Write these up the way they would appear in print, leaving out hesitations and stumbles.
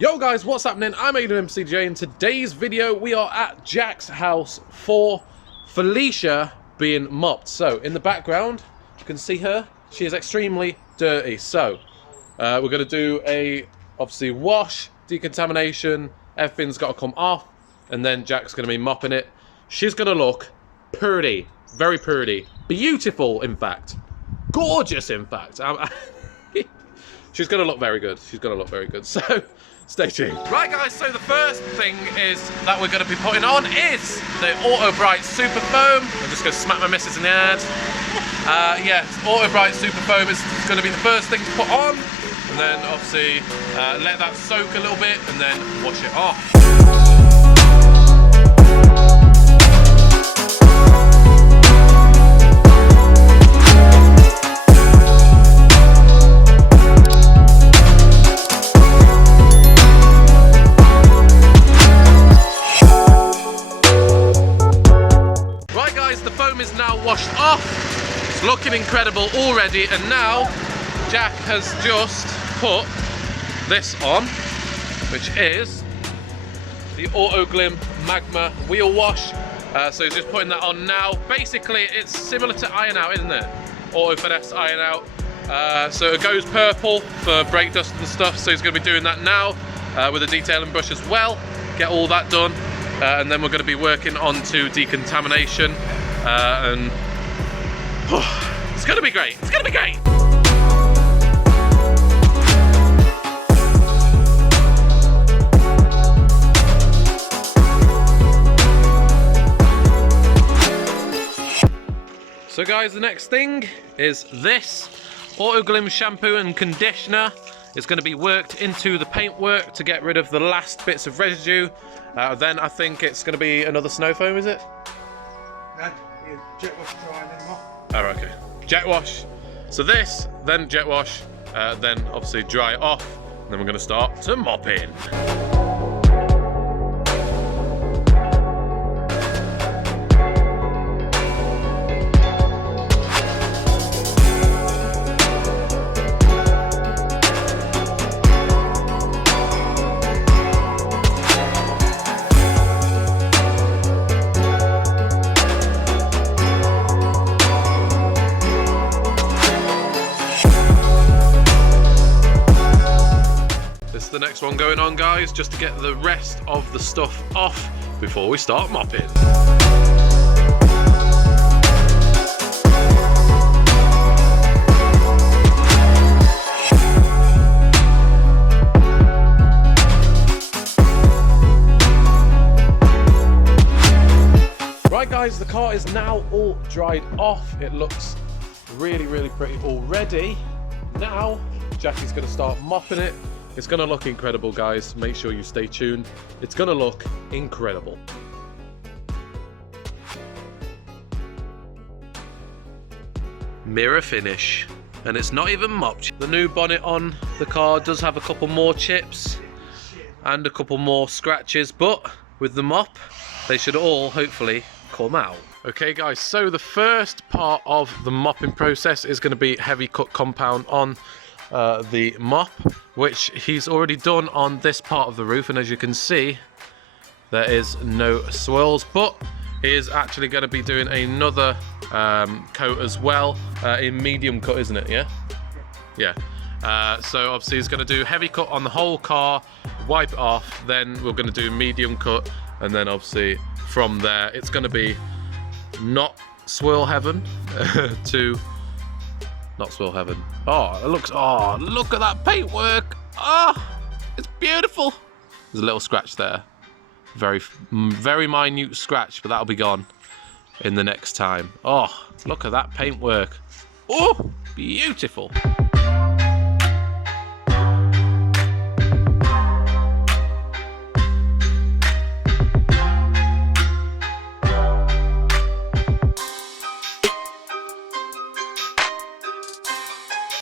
Yo guys, what's happening? I'm AidanMCJ. In today's video, we are at Jack's house for Felicia being mopped. So, in the background, you can see her. She is extremely dirty. So, we're going to do a, obviously, wash, decontamination. Everything's got to come off. And then Jack's going to be mopping it. She's going to look pretty. Very pretty. Beautiful, in fact. Gorgeous, in fact. She's going to look very good. She's going to look very good. So, stay tuned. Right, guys, so the first thing is that we're going to be putting on is the Auto Bright Super Foam. I'm just going to smack my missus in the head. Yeah, Auto Bright Super Foam is going to be the first thing to put on. And then, obviously, let that soak a little bit and then wash it off. Is now washed off. It's looking incredible already, and now Jack has just put this on, which is the Auto Glim Magma wheel wash. So he's just putting that on now. Basically it's similar to Iron Out, isn't it? Auto Finesse Iron Out. So it goes purple for brake dust and stuff, so he's going to be doing that now with a detailing brush as well. Get all that done, and then we're going to be working on to decontamination. And it's gonna be great. It's gonna be great. So guys, the next thing is this Auto Glim shampoo and conditioner. It's going to be worked into the paintwork to get rid of the last bits of residue. Then I think it's going to be another snow foam, is it? Jet wash, dry, and then mop. Oh, okay. Jet wash. So this, then jet wash, then obviously dry it off, and then we're going to start to mop in. The next one going on, guys, just to get the rest of the stuff off before we start mopping. Right, guys, the car is now all dried off. It looks really, really pretty already. Now Jackie's going to start mopping it. It's going to look incredible, guys. Make sure you stay tuned. It's going to look incredible. Mirror finish. And it's not even mopped. The new bonnet on the car does have a couple more chips and a couple more scratches, but with the mop, they should all hopefully come out. Okay, guys, so the first part of the mopping process is going to be heavy cut compound on the mop, which he's already done on this part of the roof, and as you can see there is no swirls, but he is actually going to be doing another coat as well in medium cut, isn't it? Yeah. So obviously he's going to do heavy cut on the whole car, wipe it off, then we're going to do medium cut, and then obviously from there it's going to be not swirl heaven to not swirl heaven. Oh, it looks, oh, look at that paintwork. Oh, it's beautiful. There's a little scratch there. Very minute scratch, but that'll be gone in the next time. Oh, look at that paintwork. Oh, beautiful.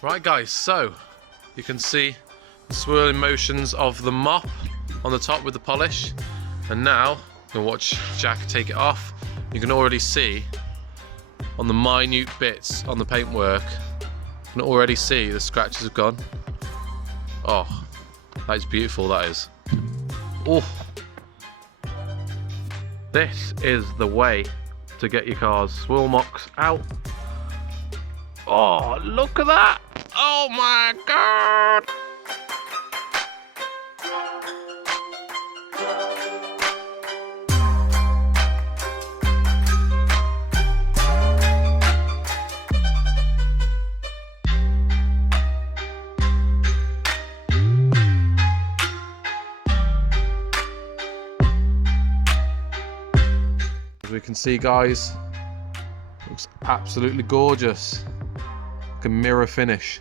Right, guys, so you can see the swirling motions of the mop on the top with the polish, and now you can watch Jack take it off. You can already see on the minute bits on the paintwork, you can already see the scratches have gone. Oh, That is beautiful, that is. Oh, this is the way to get your car's swivel mocks out. Oh, look at that! Oh my god! As we can see, guys, looks absolutely gorgeous. Like a mirror finish.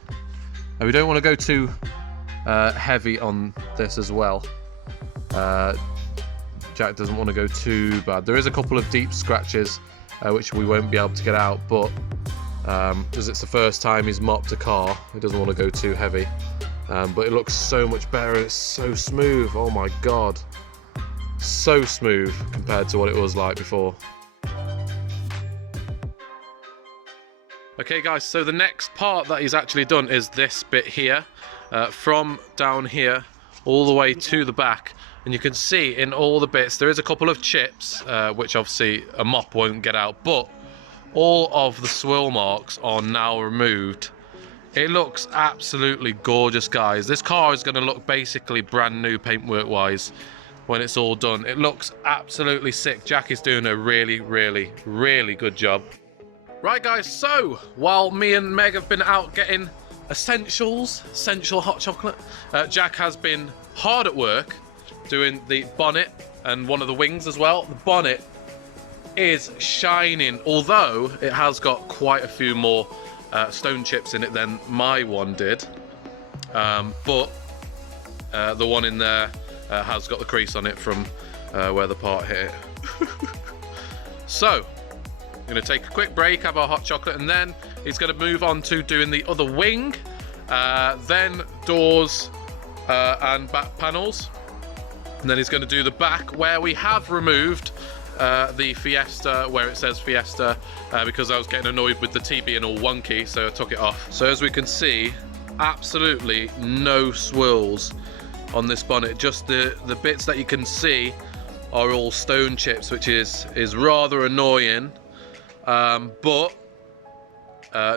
Now, we don't want to go too heavy on this as well. Jack doesn't want to go too bad. There is a couple of deep scratches which we won't be able to get out, but as it's the first time he's mopped a car, he doesn't want to go too heavy. But it looks so much better. It's so smooth. Oh my god. So smooth compared to what it was like before. Okay guys, so the next part that he's actually done is this bit here, from down here all the way to the back, and you can see in all the bits there is a couple of chips which obviously a mop won't get out, but all of the swirl marks are now removed. It looks absolutely gorgeous, guys. This car is going to look basically brand new paintwork wise when it's all done. It looks absolutely sick. Jack is doing a really, really, really good job. Right guys, so while me and Meg have been out getting essential hot chocolate, Jack has been hard at work doing the bonnet and one of the wings as well. The bonnet is shining, although it has got quite a few more stone chips in it than my one did, but the one in there has got the crease on it from where the part hit it. So I'm going to take a quick break, have our hot chocolate, and then he's going to move on to doing the other wing, then doors and back panels, and then he's going to do the back where we have removed the Fiesta, where it says Fiesta, because I was getting annoyed with the T being all wonky, so I took it off. So as we can see, absolutely no swirls on this bonnet. Just the bits that you can see are all stone chips, which is rather annoying. But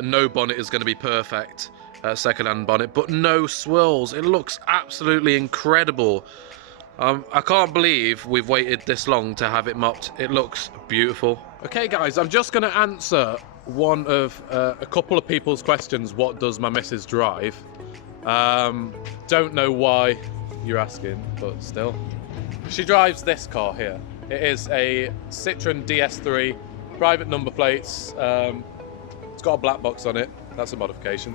no bonnet is going to be perfect, second-hand bonnet, but no swirls. It looks absolutely incredible. I can't believe we've waited this long to have it mopped. It looks beautiful. Okay guys, I'm just going to answer one of a couple of people's questions. What does my missus drive? Don't know why you're asking, but still. She drives this car here. It is a Citroen DS3. Private number plates. It's got a black box on it. That's a modification.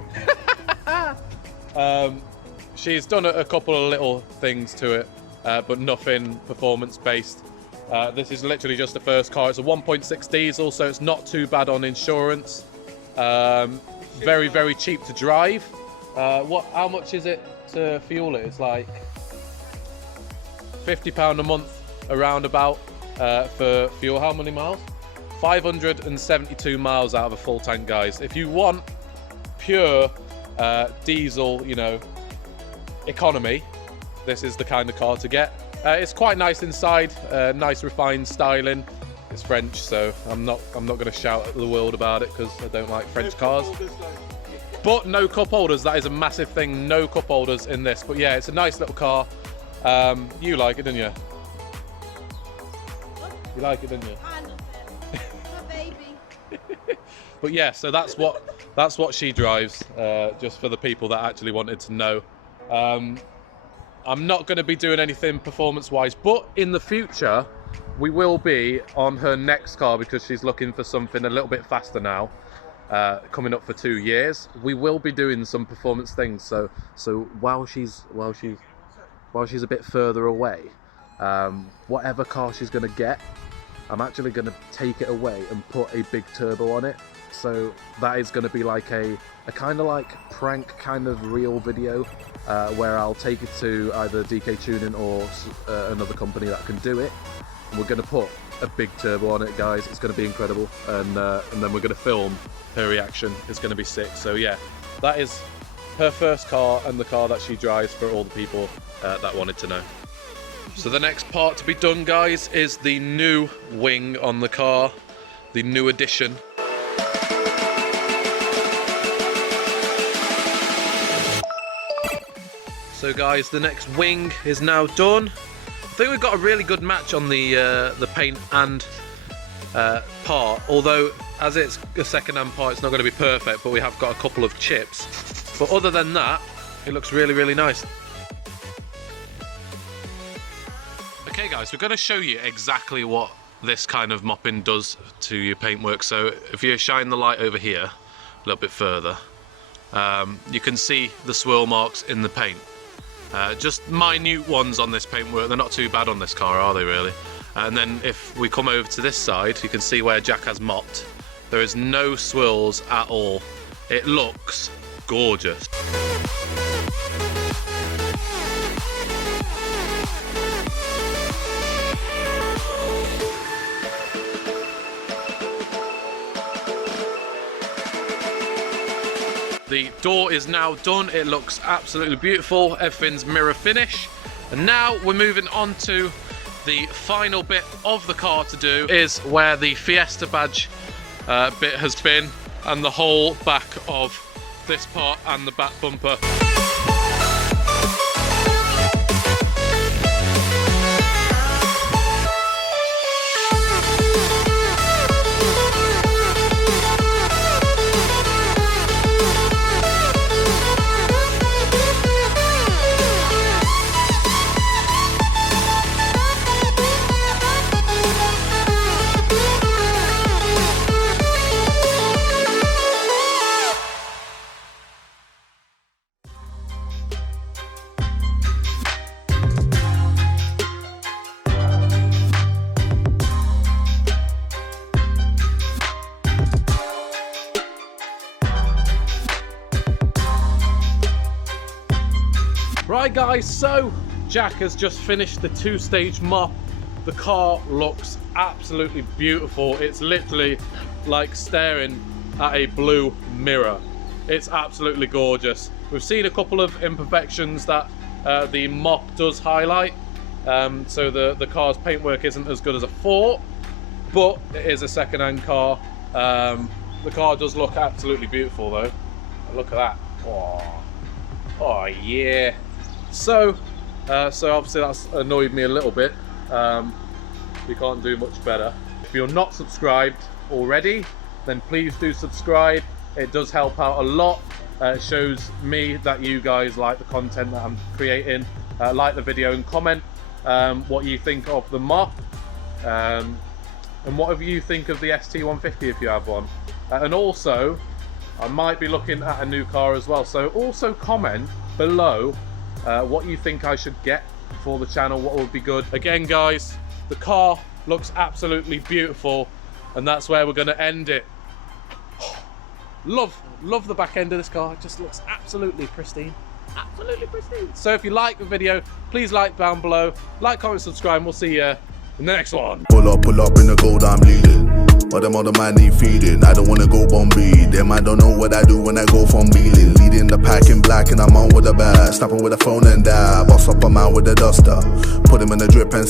She's done a couple of little things to it, but nothing performance based. This is literally just the first car. It's a 1.6 diesel, so it's not too bad on insurance. Very, very cheap to drive. How much is it to fuel it? It's like £50 a month around about for fuel. How many miles? 572 miles out of a full tank, guys. If you want pure diesel, you know, economy, this is the kind of car to get. It's quite nice inside, nice refined styling. It's French, so I'm not going to shout at the world about it because I don't like French cars. But no cup holders, that is a massive thing. No cup holders in this. But yeah, it's a nice little car. You like it, didn't you? You like it, didn't you? I love it. My baby. But yeah, so that's what she drives, just for the people that actually wanted to know. I'm not going to be doing anything performance-wise, but in the future, we will be on her next car because she's looking for something a little bit faster now, coming up for 2 years. We will be doing some performance things. So while she's a bit further away, whatever car she's going to get, I'm actually going to take it away and put a big turbo on it. So that is going to be like a kind of like prank kind of real video, where I'll take it to either DK Tuning or another company that can do it. And we're going to put a big turbo on it, guys. It's going to be incredible, and then we're going to film her reaction. It's going to be sick. So yeah, that is her first car and the car that she drives for all the people that wanted to know. So the next part to be done, guys, is the new wing on the car, the new addition. So guys, the next wing is now done. I think we've got a really good match on the paint and part, although as it's a second-hand part it's not going to be perfect, but we have got a couple of chips. But other than that, it looks really, really nice. Okay guys, we're going to show you exactly what this kind of mopping does to your paintwork. So if you shine the light over here a little bit further, you can see the swirl marks in the paint. Just minute ones on this paintwork. They're not too bad on this car, are they really? And then if we come over to this side, you can see where Jack has mopped. There is no swirls at all. It looks gorgeous. The door is now done. It looks absolutely beautiful. Everything's mirror finish. And now we're moving on to the final bit of the car to do, is where the Fiesta badge bit has been, and the whole back of this part and the back bumper. Right guys, so Jack has just finished the two-stage mop. The car looks absolutely beautiful. It's literally like staring at a blue mirror. It's absolutely gorgeous. We've seen a couple of imperfections that the mop does highlight. So the car's paintwork isn't as good as I thought, but it is a second-hand car. The car does look absolutely beautiful though. Look at that. Oh yeah. So obviously that's annoyed me a little bit. We can't do much better. If you're not subscribed already, then please do subscribe. It does help out a lot. It shows me that you guys like the content that I'm creating. Like the video and comment what you think of the mop, and whatever you think of the ST150 if you have one. And also, I might be looking at a new car as well. So also comment below what you think I should get for the channel, what would be good. Again guys, the car looks absolutely beautiful, and that's where we're going to end it. Love the back end of this car. It just looks absolutely pristine. Absolutely pristine. So if you like the video, please like down below. Like, comment, subscribe, and we'll see you in the next one. Pull up in the gold, I'm leading. But them other man need feeding. I don't wanna go Bombay. Them I don't know what I do when I go from Beeling. Leading the pack in black and I'm on with a bat. Snapping with a phone and dab. Boss up a man with a duster. Put him in the drip and